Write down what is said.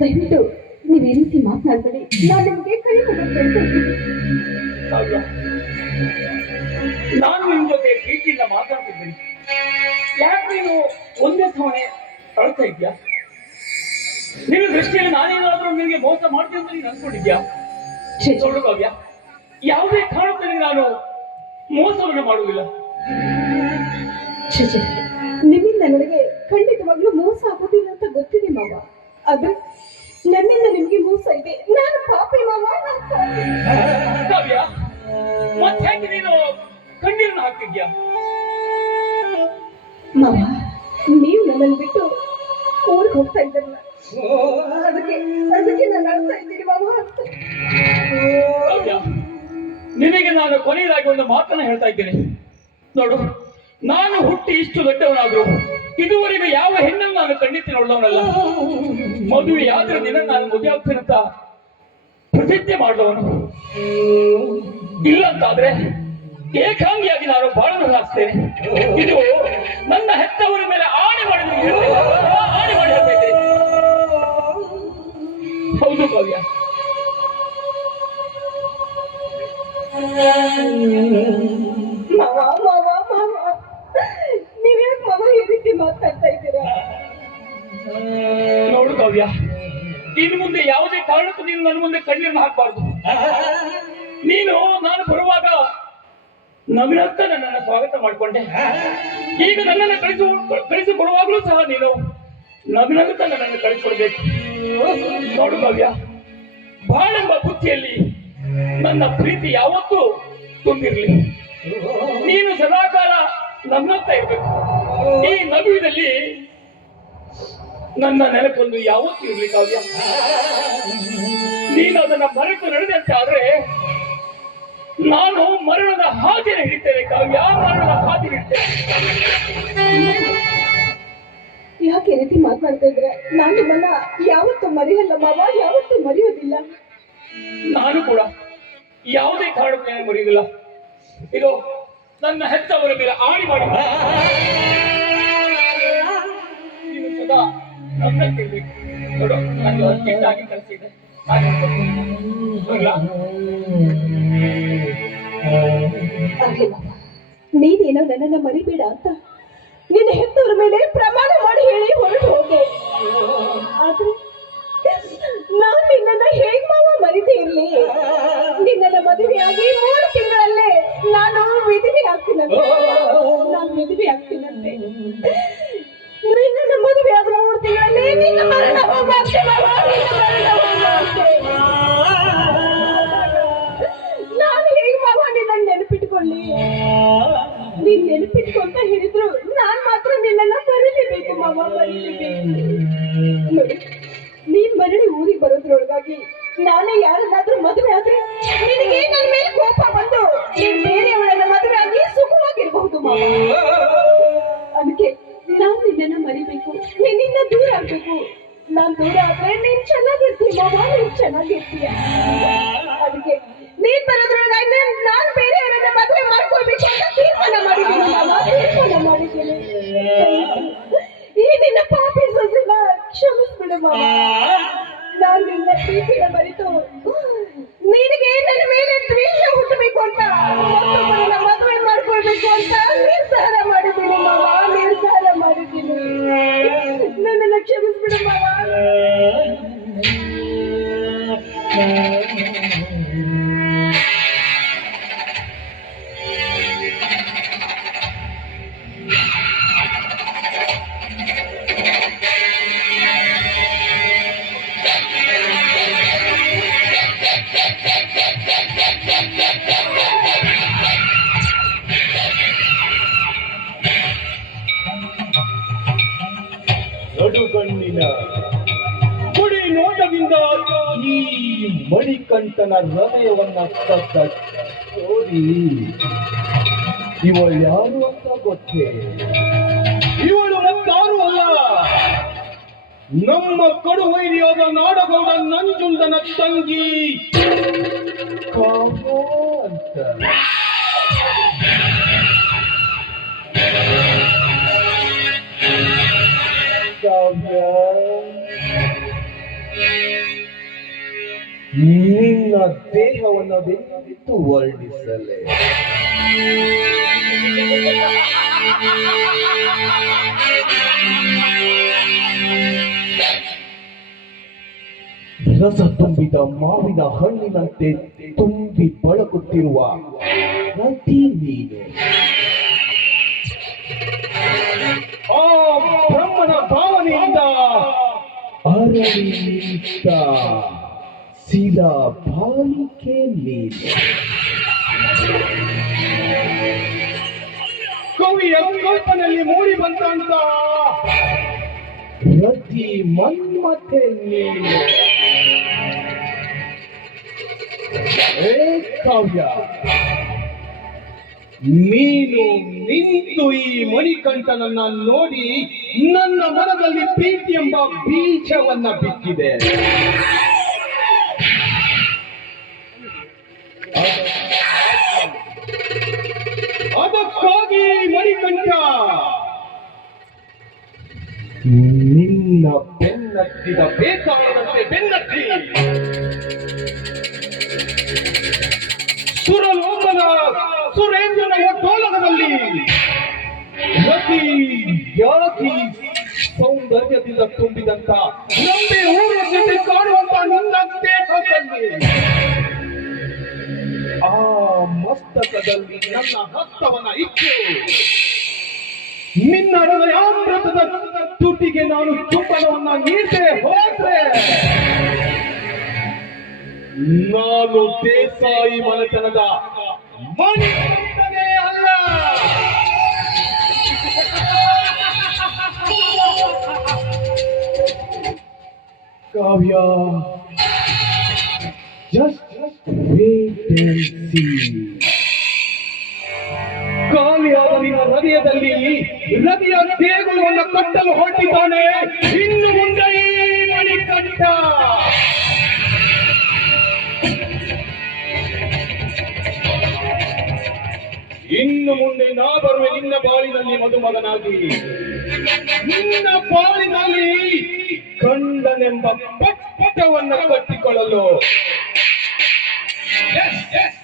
ದಯವಿಟ್ಟು ನೀವು ಈ ರೀತಿ ಮಾತನಾಡಬೇಡಿ ನಾನು ನಿಮಗೆ ಕೈ ನಾನು ನಿಮ್ಮ ಜೊತೆ ಪ್ರೀತಿಯಿಂದ ಮಾತಾಡ್ತಿದ್ದೀನಿ. ಯಾಕೆ ನೀವು ಒಂದೇ ಸಮನೆ ಅಳ್ತಾ ಇದ್ಯಾ ನಿನ್ನ ದೃಷ್ಟಿಯಲ್ಲಿ ನಾನೇನಾದ್ರೂ ನಿನಗೆ ಮೋಸ ಮಾಡ್ತೀನಿ ಅಂತ ನೀನು ಅನ್ಕೊಂಡಿದ್ಯಾ ಛೇ, ಛೇ. ನೋಡು ಕಾವ್ಯ ಯಾವುದೇ ಕಾರಣದಲ್ಲಿ ನಾನು ಮೋಸವನ್ನು ಮಾಡುವುದಿಲ್ಲ. ನಿಮ್ಮಿಂದ ನನಗೆ ಖಂಡಿತವಾಗ್ಲೂ ಮೋಸ ಆಗೋದಿಲ್ಲ ಅಂತ ಗೊತ್ತಿದೆ ಮಾವ. ಅದು ನನ್ನಿಂದ ನಿಮ್ಗೆ ಮೋಸ ಇದೆ. ನಾನು ಪಾಪಿ ಮಾವ. ಕಾವ್ಯ ಮತ್ತೆ ನೀನು ಕಣ್ಣೀರನ್ನು ಹಾಕ್ತಿದ್ಯಾ? ಮಾವ ನೀವು ನನ್ನನ್ನು ಬಿಟ್ಟು ಊರಿಗೆ ಹೋಗ್ತಾ ಇದ್ದಲ್ಲ ಅದಕ್ಕೆ ಅದಕ್ಕೆ ನಾನು ಅಳ್ತಾ ಇದ್ದೀನಿ ಮಾವ. ನಿನಗೆ ನಾನು ಕೊನೆಯದಾಗಿ ಒಂದು ಮಾತನ್ನ ಹೇಳ್ತಾ ಇದ್ದೇನೆ. ನೋಡು ನಾನು ಹುಟ್ಟಿ ಇಷ್ಟು ದೊಡ್ಡವನಾದ್ರು ಇದುವರೆಗೂ ಯಾವ ಹೆಣ್ಣನ್ನು ನಾನು ಖಂಡಿತ ನೋಡಿದವನಲ್ಲ ಮದುವೆ ಆದ್ರೆ ದಿನ ನಾನು ಮದುವೆ ಆಗ್ತೀನಂತ ಪ್ರತಿಜ್ಞೆ ಮಾಡಿದವನು ಇಲ್ಲ ಅಂತಾದ್ರೆ ಏಕಾಂಗಿಯಾಗಿ ನಾನು ಬಾಳನ್ನು ಹಾಕ್ತೇನೆ ಇದು ನನ್ನ ಹೆತ್ತವರ ಮೇಲೆ ಆಣೆ ಮಾಡಿ ನಿಮ್ಗೆ ಹೇಳ್ತೇನೆ. ಆಣೆ ಮಾಡಿ ಹೌದು ಮಾವ ಮಾವ ಮಾತಾಡ್ತಾ ಇದ್ದೀರಾ? ನೋಡು ಕಾವ್ಯ ನಿನ್ ಮುಂದೆ ಯಾವುದೇ ಕಾರಣಕ್ಕೂ ನೀನು ನನ್ನ ಮುಂದೆ ಕಣ್ಣೀರನ್ನು ಹಾಕಬಾರ್ದು. ನೀನು, ನಾನು ಬರುವಾಗ ನವಿನತ್ತ ನನ್ನನ್ನು ಸ್ವಾಗತ ಮಾಡಿಕೊಂಡೆ. ಈಗ ನನ್ನನ್ನು ಕಳಿಸು ಕಳಿಸಿ ಕೊಡುವಾಗಲೂ ಸಹ ನೀನು ನವಿನಗುತ್ತ ನನ್ನನ್ನು ಕಳಿಸ್ಕೊಡ್ಬೇಕು. ನೋಡು ಕಾವ್ಯ, ಬಾಳೆಂಬ ಬುತ್ತಿಯಲ್ಲಿ ನನ್ನ ಪ್ರೀತಿ ಯಾವತ್ತೂ ತುಂಬಿರಲಿ. ನೀನು ಸದಾಕಾಲ ನನ್ನತ್ತ ಇರ್ಬೇಕು. ಈ ನಗುವಿನಲ್ಲಿ ನನ್ನ ನೆನಪೊಂದು ಯಾವತ್ತೂ ಇರಲಿ ಕಾವ್ಯ ನೀನು ಅದನ್ನ ಮರೆತು ಅಂತ ಆದ್ರೆ ನಾನು ಮರಣದ ಹಾದಿನ ಹಿಡಿತೇನೆ ಕಾವ್ಯ. ಮರಣದ ಹಾದಿ ಹಿಡಿತೇನೆ ಯಾಕೆ ರೀತಿ ಮಾತಾಡ್ತಾ ಇದ್ರೆ ನಾನು ನಿಮ್ಮನ್ನ ಯಾವತ್ತೂ ಮರೆಯಲ್ಲ ಮಾವ ಯಾವತ್ತೂ ಮರೆಯೋದಿಲ್ಲ. ನಾನು ಕೂಡ ಯಾವುದೇ ಕಾರಣಕ್ಕೂ ನಾನು ಮರೆಯುವುದಿಲ್ಲ. ಇದು ನನ್ನ ಹೆತ್ತವರ ಮೇಲೆ ಆಡಿ ಮಾಡಿ. ನೀನೇನೋ ನನ್ನನ್ನ ಮರಿಬೇಡ ಅಂತ ನಿನ್ನ ಹೆತ್ತವರ ಮೇಲೆ ಪ್ರಮಾಣ ಮಾಡಿ ಹೇಳಿ ಹೊರಟು ಹೋಗೆ ಆದ್ರೆ ನಾನು ನಿನ್ನನ್ನ ಹೇಗ್ ಮಾವ ಮರಿದೇ ಇರ್ಲಿ? ನಿನ್ನನ್ನ ಮದುವೆಯಾಗಿ ಮೂರು ತಿಂಗಳಲ್ಲೇ ನಾನು ವಿಧವೆ ಆಗ್ತೀನಂತೆ. ನಾನು ವಿಧವೆ ಆಗ್ತೀನಂತೆ. ನಾನೇ ಯಾರನ್ನಾದ್ರೂ ಮದುವೆ ಆದ್ರೆ ನಿನಗೆ ನನ್ನ ಮೇಲೆ ಕೋಪ ಬಂದು ನೀನ್ ಬೇರೆಯವಳನ್ನ ಮದುವೆ ಆಗಿ ಸುಖವಾಗಿರ್ಬಹುದು ಅದಕ್ಕೆ ನಾನ್ ನಿನ್ನನ್ನ ಮರಿಬೇಕು, ನಿನ್ನಿಂದ ದೂರ ಆಗ್ಬೇಕು. ನಾನ್ ದೂರ ಆದ್ರೆ ನೀನ್ ಚೆನ್ನಾಗಿರ್ತೀಯ ಮಾವ, ನೀನ್ ಚೆನ್ನಾಗಿರ್ತೀಯ. ಅದಕ್ಕೆ ನೀನ್ ನಾನು ಬೇರೆ ಬೇರೆಯವರನ್ನ ಮದುವೆ ಮಾಡ್ಕೊಳ್ಬೇಕು ಅಂತ ತೀರ್ಮಾನ ಮಾಡಿದ್ದೀನಿ ಮಾವ, ತೀರ್ಮಾನ ಮಾಡಿದ್ದೀನಿ. ಈ ನಿನ್ನ ಪಾಪಿ ಸೊಸೆನ ಕ್ಷಮಿಸ್ಬಿಡು ಪ್ರೀತಿನ ಬರಿತು. ನಿನಗೆ ನನ್ನ ಮೇಲೆ ದ್ವೇಷ ಹುಟ್ಟಬೇಕು ಅಂತ ಮತ್ತೊಬ್ಬರನ್ನ ಮದುವೆ ಮಾಡ್ಕೊಳ್ಬೇಕು ಅಂತ ನಿರ್ಧಾರ ಮಾಡಿದ್ದೀನಿ ಮಾವ, ನಿರ್ಧಾರ ಮಾಡಿದ್ದೀನಿ. ನನ್ನನ್ನು ಕ್ಷಮಿಸ್ಬಿಡು ಮಾವ. ಈ ಮಣಿಕಂಠನ ಹೃದಯವನ್ನ ಕದ್ದ ಸೋರಿ ಇವಳು ಯಾರು ಅಂತ ಗೊತ್ತೇ? ಇವಳು ಮತ್ತಾರು ಅಲ್ಲ. ನಮ್ಮ ಕಡು ವೈರಿಯಾದ ನಾಡಗೌಡ ನಂಜುಂಡನ ತಂಗಿ. ಅಂತ. ನಿನ್ನ ದೇಹವನ್ನು ಬೆಂತು ವರ್ಣಿಸಲೇ. ರಸ ತುಂಬಿದ ಮಾವಿನ ಹಣ್ಣಿನಂತೆ ತುಂಬಿ ಬಳಕುತ್ತಿರುವ ನದಿ ನೀನು. ಆ ಬ್ರಹ್ಮನ ಭಾವನೆಯಿಂದ ಅರಳಿ ನಿಂತ. ಸೀದಾ ಪಾಲಿಕೆ ನೀನು ಕವಿಯ ಕಲ್ಪನಲ್ಲಿ ಮೂಡಿ ಬಂದಂತ ಪ್ರತಿ ಮನ್ಮತೆ ನೀನು. ಏ ಕಾವ್ಯ ನೀನು ನಿಂತು ಈ ಮಣಿಕಂಠನನ್ನ ನೋಡಿ ನನ್ನ ಮನದಲ್ಲಿ ಪ್ರೀತಿ ಎಂಬ ಬೀಜವನ್ನ ಬಿತ್ತಿದೆ. ಅದಕ್ಕಾಗಿ ಮಣಿಕಂಠ ನಿನ್ನ ಬೆನ್ನತ್ತಿದ ಬೇಕಾದಂತೆ ಬೆನ್ನತ್ತಿ ಸುರಲೋಕದ ಸುರೇಂದ್ರನ ಒಟ್ಟೋಲಕದಲ್ಲಿ ರತಿ ಯಾತಿ ಸೌಂದರ್ಯದಿಂದ ತುಂಬಿದಂತ ನಂಬಿ ಮಸ್ತಕದಲ್ಲಿ ನನ್ನ ಹಸ್ತವನ್ನ ಇಟ್ಟು ನಿನ್ನ ಹೃದಯಾಮೃತದ ತುಟಿಗೆ ನಾನು ಚುಂಬನವನ್ನ ನೀಡದೆ ಹೋದ್ರೆ ನಾನು ದೇಸಾಯಿ ಮನೆತನದ ಮಣಿಕಂಠನೇ ಅಲ್ಲ. ಕಾವ್ಯ ಜಸ್ಟ್ ವೇಟ್ ಸಿ ಹೃದಯದಲ್ಲಿ ನದಿಯ ದೇಗುಲವನ್ನು ಕಟ್ಟಲು ಹೊರಟಿದ್ದಾನೆ. ಇನ್ನು ಮುಂದೆ ಈ ಕಟ್ಟ. ಇನ್ನು ಮುಂದೆ ನಾ ಬರುವೆ ನಿನ್ನ ಬಾಳಿನಲ್ಲಿ ಮದುಮಗನಾಗಿ ನಿನ್ನ ಬಾಳಿನಲ್ಲಿ ಗಂಡನೆಂಬ ಪಟ್ಟವನ್ನು ಕಟ್ಟಿಕೊಳ್ಳಲು. Yes, yes.